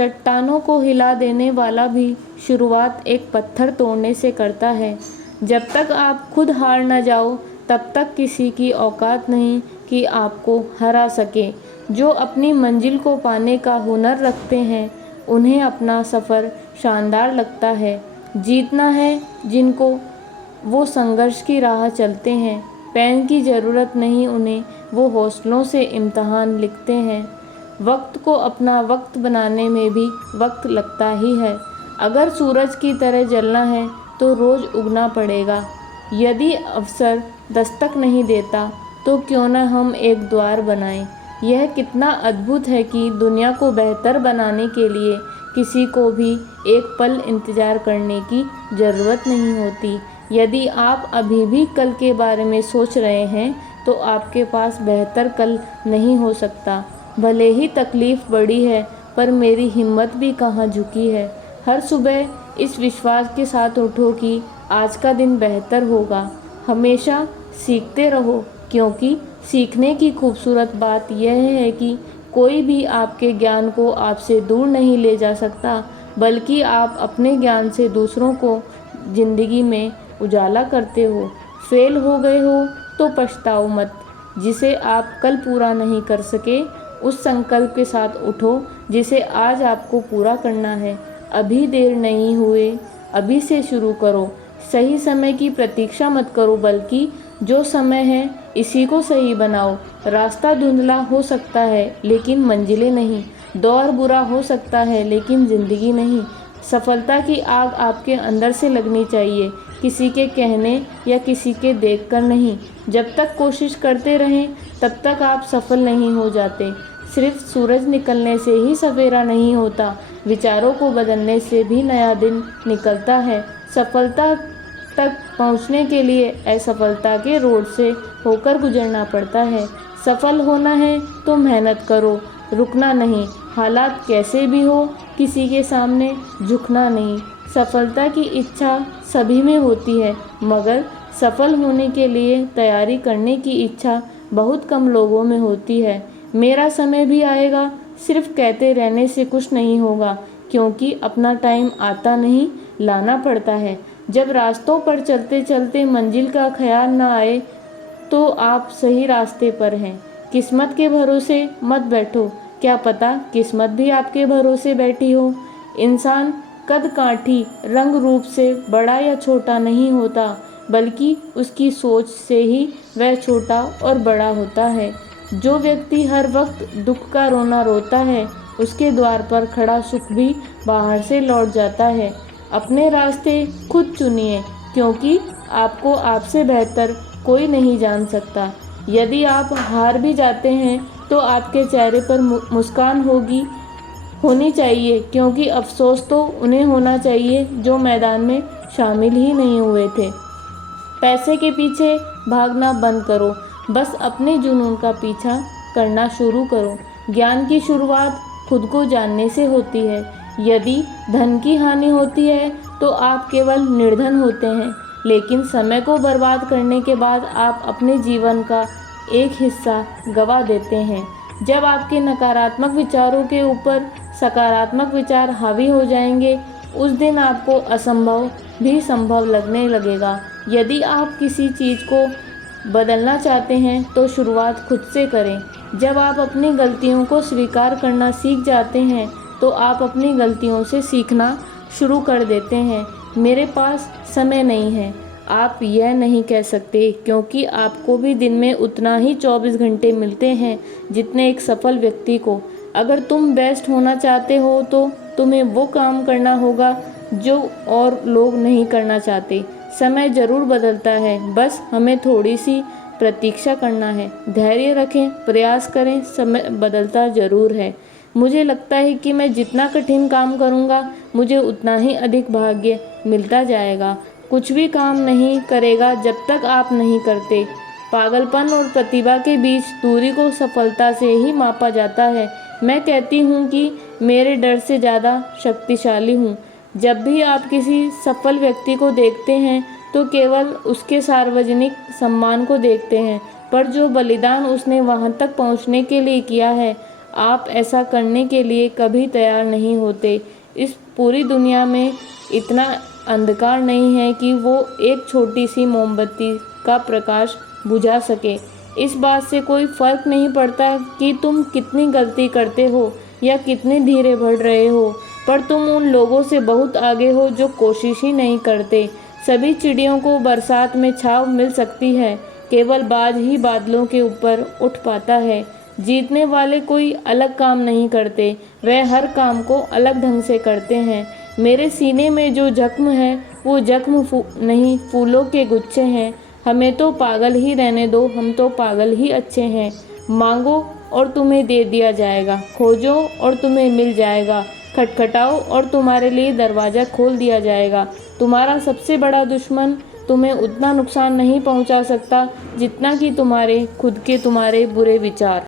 चट्टानों को हिला देने वाला भी शुरुआत एक पत्थर तोड़ने से करता है। जब तक आप खुद हार न जाओ तब तक किसी की औकात नहीं कि आपको हरा सके। जो अपनी मंजिल को पाने का हुनर रखते हैं उन्हें अपना सफ़र शानदार लगता है। जीतना है जिनको, वो संघर्ष की राह चलते हैं। पेन की ज़रूरत नहीं उन्हें, वो हौसलों से इम्तहान लिखते हैं। वक्त को अपना वक्त बनाने में भी वक्त लगता ही है। अगर सूरज की तरह जलना है तो रोज़ उगना पड़ेगा। यदि अवसर दस्तक नहीं देता तो क्यों न हम एक द्वार बनाएं। यह कितना अद्भुत है कि दुनिया को बेहतर बनाने के लिए किसी को भी एक पल इंतज़ार करने की ज़रूरत नहीं होती। यदि आप अभी भी कल के बारे में सोच रहे हैं तो आपके पास बेहतर कल नहीं हो सकता। भले ही तकलीफ़ बड़ी है पर मेरी हिम्मत भी कहाँ झुकी है। हर सुबह इस विश्वास के साथ उठो कि आज का दिन बेहतर होगा। हमेशा सीखते रहो, क्योंकि सीखने की खूबसूरत बात यह है कि कोई भी आपके ज्ञान को आपसे दूर नहीं ले जा सकता, बल्कि आप अपने ज्ञान से दूसरों को ज़िंदगी में उजाला करते हो। फेल हो गए हो तो पछताओ मत। जिसे आप कल पूरा नहीं कर सके उस संकल्प के साथ उठो जिसे आज आपको पूरा करना है। अभी देर नहीं हुए, अभी से शुरू करो। सही समय की प्रतीक्षा मत करो, बल्कि जो समय है इसी को सही बनाओ। रास्ता धुंधला हो सकता है लेकिन मंजिलें नहीं। दौर बुरा हो सकता है लेकिन ज़िंदगी नहीं। सफलता की आग आपके अंदर से लगनी चाहिए, किसी के कहने या किसी के देखकर नहीं। जब तक कोशिश करते रहें तब तक आप सफल नहीं हो जाते। सिर्फ सूरज निकलने से ही सवेरा नहीं होता, विचारों को बदलने से भी नया दिन निकलता है। सफलता तक पहुंचने के लिए असफलता के रोड से होकर गुजरना पड़ता है। सफल होना है तो मेहनत करो, रुकना नहीं। हालात कैसे भी हो, किसी के सामने झुकना नहीं। सफलता की इच्छा सभी में होती है, मगर सफल होने के लिए तैयारी करने की इच्छा बहुत कम लोगों में होती है। मेरा समय भी आएगा, सिर्फ कहते रहने से कुछ नहीं होगा, क्योंकि अपना टाइम आता नहीं, लाना पड़ता है। जब रास्तों पर चलते चलते मंजिल का ख्याल न आए तो आप सही रास्ते पर हैं। किस्मत के भरोसे मत बैठो, क्या पता किस्मत भी आपके भरोसे बैठी हो। इंसान कद काठी रंग रूप से बड़ा या छोटा नहीं होता, बल्कि उसकी सोच से ही वह छोटा और बड़ा होता है। जो व्यक्ति हर वक्त दुख का रोना रोता है, उसके द्वार पर खड़ा सुख भी बाहर से लौट जाता है। अपने रास्ते खुद चुनिए, क्योंकि आपको आपसे बेहतर कोई नहीं जान सकता। यदि आप हार भी जाते हैं तो आपके चेहरे पर मुस्कान होनी चाहिए, क्योंकि अफसोस तो उन्हें होना चाहिए जो मैदान में शामिल ही नहीं हुए थे। पैसे के पीछे भागना बंद करो, बस अपने जुनून का पीछा करना शुरू करो। ज्ञान की शुरुआत खुद को जानने से होती है। यदि धन की हानि होती है तो आप केवल निर्धन होते हैं, लेकिन समय को बर्बाद करने के बाद आप अपने जीवन का एक हिस्सा गंवा देते हैं। जब आपके नकारात्मक विचारों के ऊपर सकारात्मक विचार हावी हो जाएंगे, उस दिन आपको असंभव भी संभव लगने लगेगा। यदि आप किसी चीज़ को बदलना चाहते हैं तो शुरुआत खुद से करें। जब आप अपनी गलतियों को स्वीकार करना सीख जाते हैं तो आप अपनी गलतियों से सीखना शुरू कर देते हैं। मेरे पास समय नहीं है, आप यह नहीं कह सकते, क्योंकि आपको भी दिन में उतना ही 24 घंटे मिलते हैं जितने एक सफल व्यक्ति को। अगर तुम बेस्ट होना चाहते हो तो तुम्हें वो काम करना होगा जो और लोग नहीं करना चाहते। समय ज़रूर बदलता है, बस हमें थोड़ी सी प्रतीक्षा करना है। धैर्य रखें, प्रयास करें, समय बदलता ज़रूर है। मुझे लगता है कि मैं जितना कठिन काम करूँगा मुझे उतना ही अधिक भाग्य मिलता जाएगा। कुछ भी काम नहीं करेगा जब तक आप नहीं करते। पागलपन और प्रतिभा के बीच दूरी को सफलता से ही मापा जाता है। मैं कहती हूँ कि मेरे डर से ज़्यादा शक्तिशाली हूँ। जब भी आप किसी सफल व्यक्ति को देखते हैं तो केवल उसके सार्वजनिक सम्मान को देखते हैं, पर जो बलिदान उसने वहाँ तक पहुँचने के लिए किया है आप ऐसा करने के लिए कभी तैयार नहीं होते। इस पूरी दुनिया में इतना अंधकार नहीं है कि वो एक छोटी सी मोमबत्ती का प्रकाश बुझा सके। इस बात से कोई फर्क नहीं पड़ता कि तुम कितनी गलती करते हो या कितने धीरे बढ़ रहे हो, पर तुम उन लोगों से बहुत आगे हो जो कोशिश ही नहीं करते। सभी चिड़ियों को बरसात में छाँव मिल सकती है, केवल बाज ही बादलों के ऊपर उठ पाता है। जीतने वाले कोई अलग काम नहीं करते, वह हर काम को अलग ढंग से करते हैं। मेरे सीने में जो जख्म है वो जख्म नहीं, फूलों के गुच्छे हैं। हमें तो पागल ही रहने दो, हम तो पागल ही अच्छे हैं। मांगो और तुम्हें दे दिया जाएगा, खोजो और तुम्हें मिल जाएगा, खटखटाओ और तुम्हारे लिए दरवाज़ा खोल दिया जाएगा। तुम्हारा सबसे बड़ा दुश्मन तुम्हें उतना नुकसान नहीं पहुंचा सकता जितना कि तुम्हारे खुद के तुम्हारे बुरे विचार।